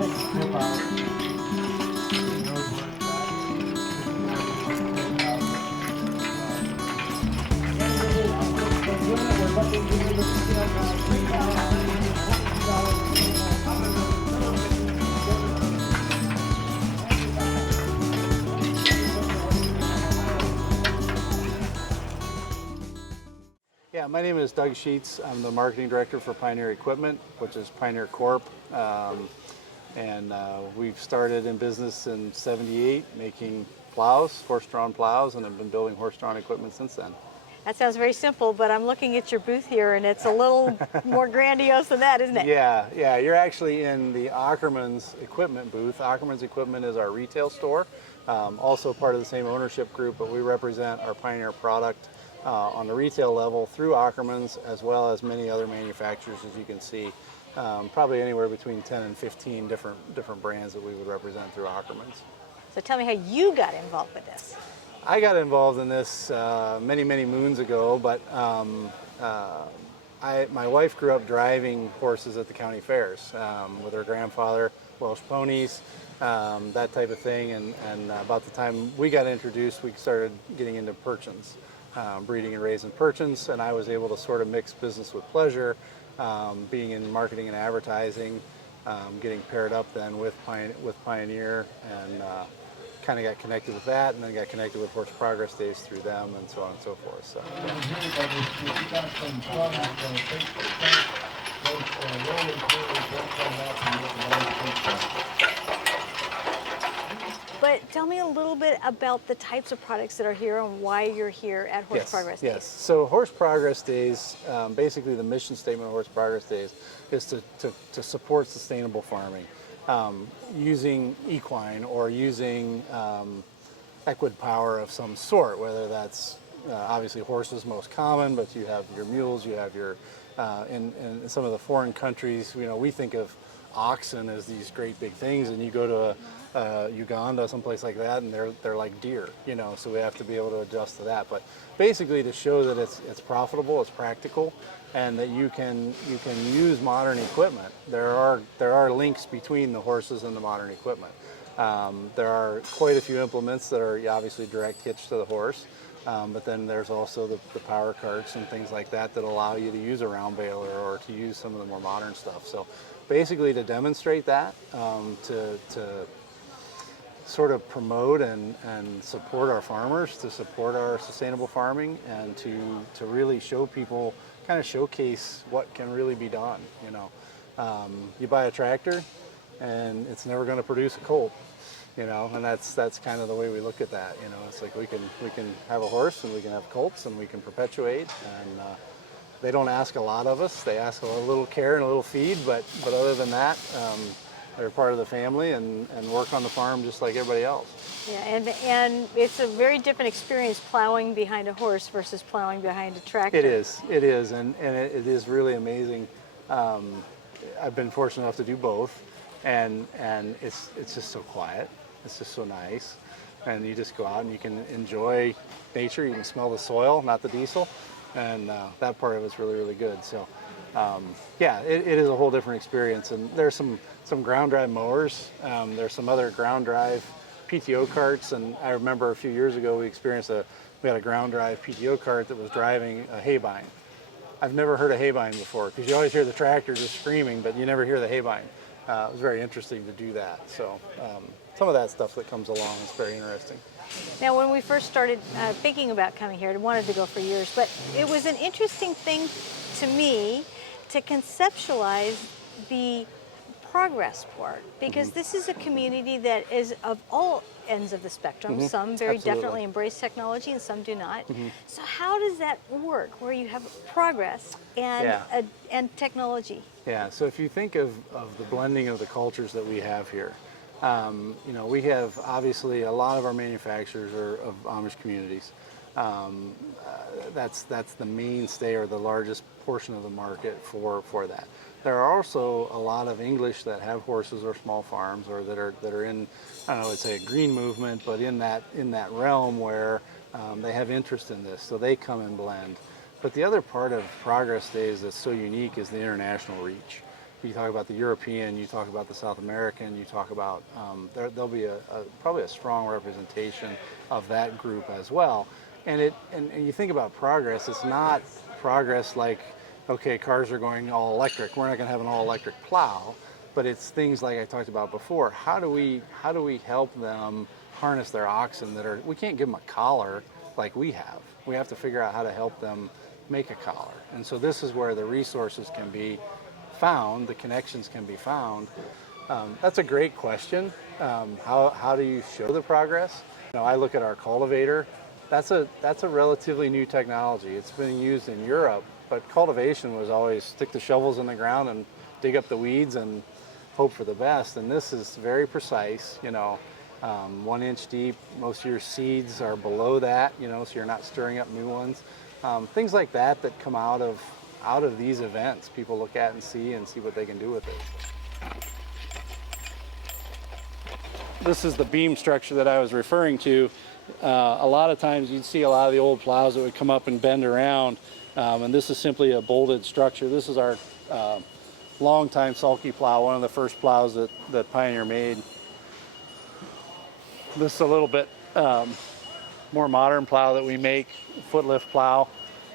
Yeah, my name is Doug Scheetz. I'm the marketing director for Pioneer Equipment, which is Pioneer Corp. We've started in business in '78 making plows, horse-drawn plows, and have been building horse-drawn equipment since then. That sounds very simple, but I'm looking at your booth here and it's a little more grandiose than that, isn't it? Yeah, you're actually in the Ackerman's equipment booth. Ackerman's Equipment is our retail store, also part of the same ownership group, but we represent our Pioneer product on the retail level through Ackerman's, as well as many other manufacturers, as you can see. Probably anywhere between 10 and 15 different brands that we would represent through Ackerman's. So tell me how you got involved with this. I got involved in this many moons ago, but my wife grew up driving horses at the county fairs with her grandfather, Welsh ponies, that type of thing. And about the time we got introduced, we started getting into Percheons, breeding and raising Percheons, and I was able to sort of mix business with pleasure, being in marketing and advertising, getting paired up then with Pioneer, and kind of got connected with that, and then got connected with Horse Progress Days through them, and so on and so forth. So. But tell me a little bit about the types of products that are here and why you're here at Horse Progress Days. Yes, so Horse Progress Days, basically the mission statement of Horse Progress Days is to support sustainable farming. Using equine or using equid power of some sort, whether that's obviously horses most common, but you have your mules, you have your, in some of the foreign countries, we think of oxen as these great big things, and you go to Uganda, someplace like that, and they're like deer, so we have to be able to adjust to that. But basically to show that it's profitable, it's practical, and that you can use modern equipment. There are links between the horses and the modern equipment. There are quite a few implements that are obviously direct hitch to the horse, but then there's also the power carts and things like that that allow you to use a round baler or to use some of the more modern stuff. So basically to demonstrate that, to sort of promote and support our farmers, to support our sustainable farming, and to really show people, kind of showcase what can really be done. You buy a tractor and it's never going to produce a colt, and that's kind of the way we look at that. It's like we can have a horse and we can have colts and we can perpetuate, and they don't ask a lot of us. They ask a little care and a little feed, but other than that, they're part of the family and work on the farm just like everybody else. Yeah, and it's a very different experience plowing behind a horse versus plowing behind a tractor. It is, and it is really amazing. I've been fortunate enough to do both, and it's just so quiet. It's just so nice, and you just go out and you can enjoy nature. You can smell the soil, not the diesel, and that part of it's really good. So. Yeah, it is a whole different experience, and there's some ground drive mowers. There's some other ground drive PTO carts, and I remember a few years ago we had a ground drive PTO cart that was driving a haybine. I've never heard a haybine before, because you always hear the tractor just screaming, but you never hear the haybine. It was very interesting to do that. So some of that stuff that comes along is very interesting. Now, when we first started thinking about coming here, I wanted to go for years, but it was an interesting thing to me to conceptualize the progress part, because this is a community that is of all ends of the spectrum. Some very definitely embrace technology and some do not. So how does that work, where you have progress and technology? Yeah, so if you think of the blending of the cultures that we have here, we have obviously a lot of our manufacturers are of Amish communities. That's the mainstay or the largest portion of the market for that. There are also a lot of English that have horses or small farms, or that are in, I don't know, let's say a green movement, but in that realm where they have interest in this, so they come and blend. But the other part of Progress Days that's so unique is the international reach. You talk about the European, you talk about the South American, you talk about, there'll be probably a strong representation of that group as well. And you think about progress, it's not progress like, okay, cars are going all electric. We're not going to have an all electric plow, but it's things like I talked about before. How do we help them harness their oxen we can't give them a collar like we have. We have to figure out how to help them make a collar. And so this is where the resources can be found, the connections can be found. That's a great question. How do you show the progress? I look at our cultivator. That's a relatively new technology. It's been used in Europe, but cultivation was always stick the shovels in the ground and dig up the weeds and hope for the best. And this is very precise, 1 inch deep. Most of your seeds are below that, so you're not stirring up new ones. Things like that come out of these events. People look at and see what they can do with it. This is the beam structure that I was referring to. A lot of times you'd see a lot of the old plows that would come up and bend around, and this is simply a bolted structure. This is our longtime sulky plow, one of the first plows that Pioneer made. This is a little bit more modern plow that we make, foot lift plow.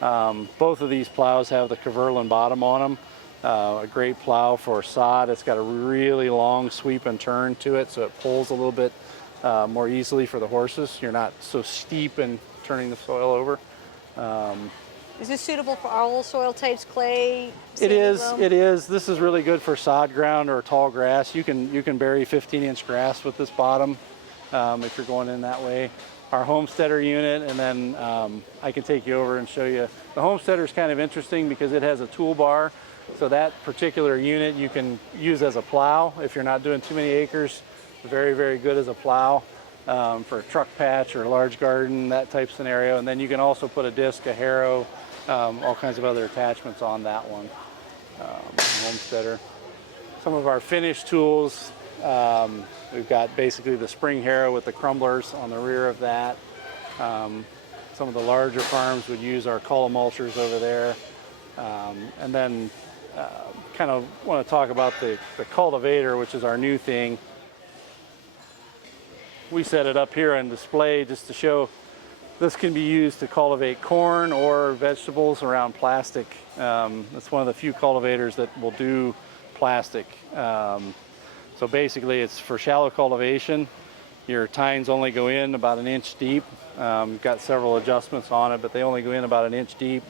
Both of these plows have the Caverlin bottom on them. A great plow for sod. It's got a really long sweep and turn to it, so it pulls a little bit more easily for the horses. You're not so steep in turning the soil over. Is this suitable for all soil types, clay? It is. This is really good for sod ground or tall grass. You can bury 15-inch grass with this bottom if you're going in that way. Our Homesteader unit, and then I can take you over and show you. The Homesteader is kind of interesting because it has a toolbar. So that particular unit you can use as a plow if you're not doing too many acres. Very, very good as a plow for a truck patch or a large garden, that type scenario. And then you can also put a disc, a Harrow, all kinds of other attachments on that one. Homesteader. Some of our finished tools, we've got basically the spring harrow with the crumblers on the rear of that. Some of the larger farms would use our column mulchers over there. And then kind of want to talk about the cultivator, which is our new thing. We set it up here on display just to show this can be used to cultivate corn or vegetables around plastic. It's one of the few cultivators that will do plastic. So basically it's for shallow cultivation. Your tines only go in about 1 inch deep. You've got several adjustments on it, but they only go in about 1 inch deep.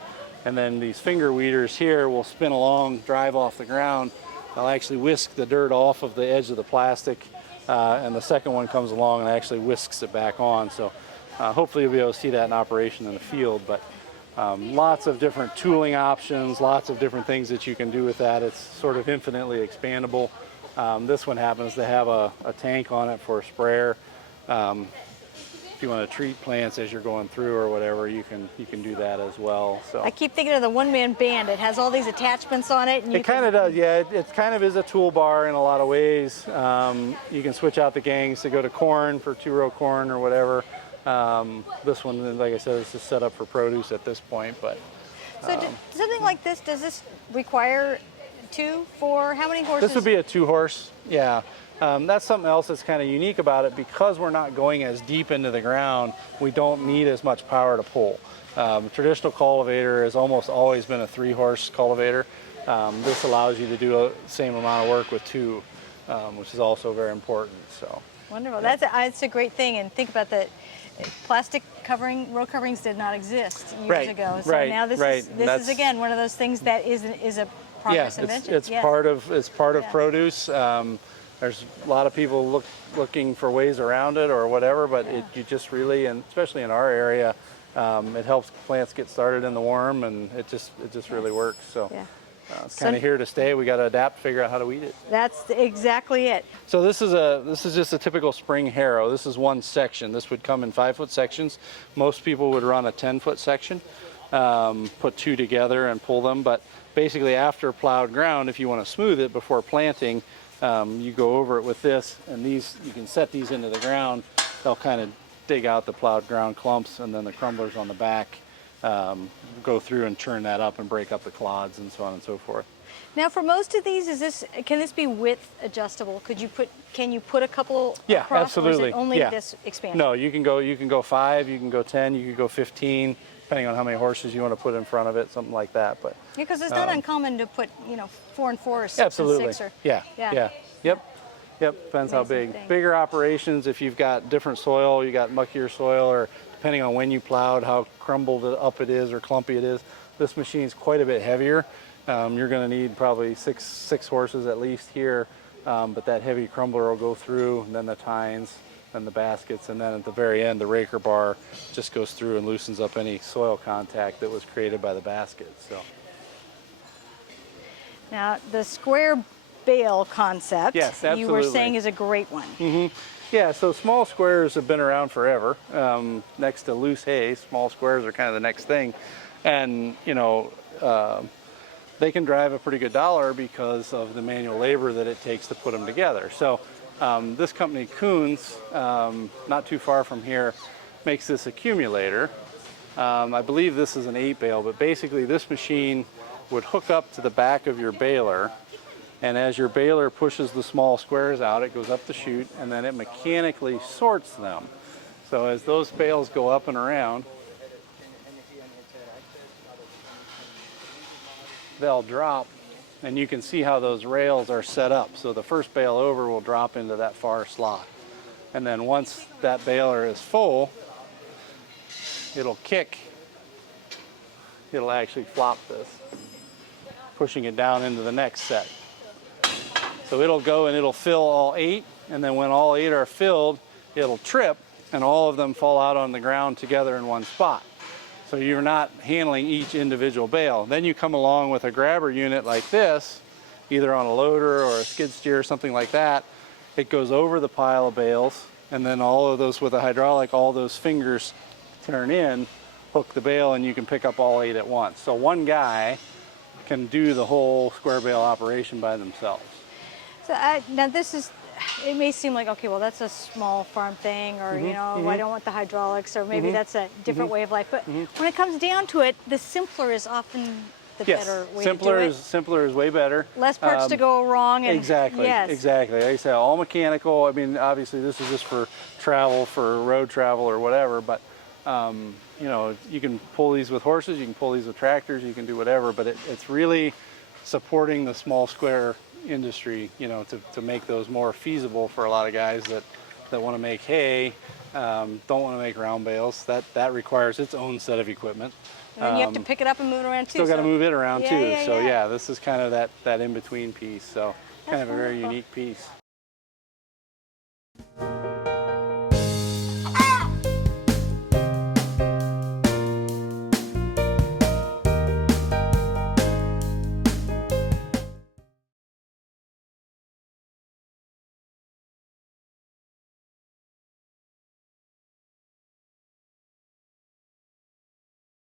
And then these finger weeders here will spin along, drive off the ground. They'll actually whisk the dirt off of the edge of the plastic. And the second one comes along and actually whisks it back on. So hopefully you'll be able to see that in operation in the field. But lots of different tooling options, lots of different things that you can do with that. It's sort of infinitely expandable. This one happens to have a tank on it for a sprayer. If you want to treat plants as you're going through or whatever, you can do that as well. So I keep thinking of the one-man band. It has all these attachments on it. And it kind of does, yeah. It kind of is a toolbar in a lot of ways. You can switch out the gangs to go to corn for 2-row corn or whatever. This one, like I said, is just set up for produce at this point. But so something like this, does this require 2, 4, how many horses? This would be a 2-horse, yeah. That's something else that's kind of unique about it. Because we're not going as deep into the ground, we don't need as much power to pull. Traditional cultivator has almost always been a 3-horse cultivator. This allows you to do the same amount of work with 2, which is also very important. So wonderful. Yeah. That's a great thing. And think about that. Plastic row coverings did not exist years ago. So now this is again one of those things that is a progress invention. It's part of produce. There's a lot of people looking for ways around it or whatever, but you just really, and especially in our area, it helps plants get started in the worm, and it just really works. So it's kind of here to stay. We got to adapt, figure out how to weed it. That's exactly it. So this is just a typical spring harrow. This is one section. This would come in 5-foot sections. Most people would run a 10-foot section, put 2 together and pull them. But basically, after plowed ground, if you want to smooth it before planting, you go over it with this, and these you can set these into the ground. They'll kind of dig out the plowed ground clumps, and then the crumblers on the back go through and churn that up and break up the clods and so on and so forth. Now, for most of these, can this be width adjustable? Can you put a couple Yeah, across, absolutely. or is it only Yeah. this expansion? No, you can go 5, you can go 10, you can go 15, depending on how many horses you want to put in front of it, something like that. But Yeah, because it's not uncommon to put 4 and 4 or 6 absolutely. and 6 or Yeah. Yep. Depends how Amazing big. thing. Bigger operations, if you've got different soil, you got muckier soil, or depending on when you plowed, how crumbled up it is or clumpy it is. This machine's quite a bit heavier. You're going to need probably six horses at least here, but that heavy crumbler will go through, and then the tines, then the baskets, and then at the very end, the raker bar just goes through and loosens up any soil contact that was created by the basket. So. Now, the square bale concept, Yes, you were absolutely. saying, is a great one. Yeah, so small squares have been around forever. Next to loose hay, small squares are kind of the next thing. And, they can drive a pretty good dollar because of the manual labor that it takes to put them together. So this company, Kuhn's, not too far from here, makes this accumulator. I believe this is an 8 bale, but basically this machine would hook up to the back of your baler, and as your baler pushes the small squares out, it goes up the chute, and then it mechanically sorts them. So as those bales go up and around, they'll drop, and you can see how those rails are set up. So the first bale over will drop into that far slot. And then once that baler is full, it'll kick. It'll actually flop this, pushing it down into the next set. So it'll go and it'll fill all 8, and then when all 8 are filled, it'll trip, and all of them fall out on the ground together in one spot. So you're not handling each individual bale. Then you come along with a grabber unit like this, either on a loader or a skid steer or something like that. It goes over the pile of bales, and then all of those with a hydraulic, all those fingers turn in, hook the bale, and you can pick up all 8 at once. So one guy can do the whole square bale operation by themselves. So now it may seem like, okay, well, that's a small farm thing, or, I don't want the hydraulics, or maybe that's a different way of life. But when it comes down to it, the simpler is often the better way to do it. Simpler is way better. Less parts to go wrong. And, exactly, yes. exactly. Like I said, all mechanical. I mean, obviously this is just for travel, for road travel or whatever, but you can pull these with horses, you can pull these with tractors, you can do whatever, but it's really supporting the small square industry, to make those more feasible for a lot of guys that want to make hay, don't want to make round bales. That requires its own set of equipment. And then you have to pick it up and move it around too. Still got to move it around too. Yeah, so yeah. this is kind of that in-between piece. So That's kind of a very wonderful. unique piece.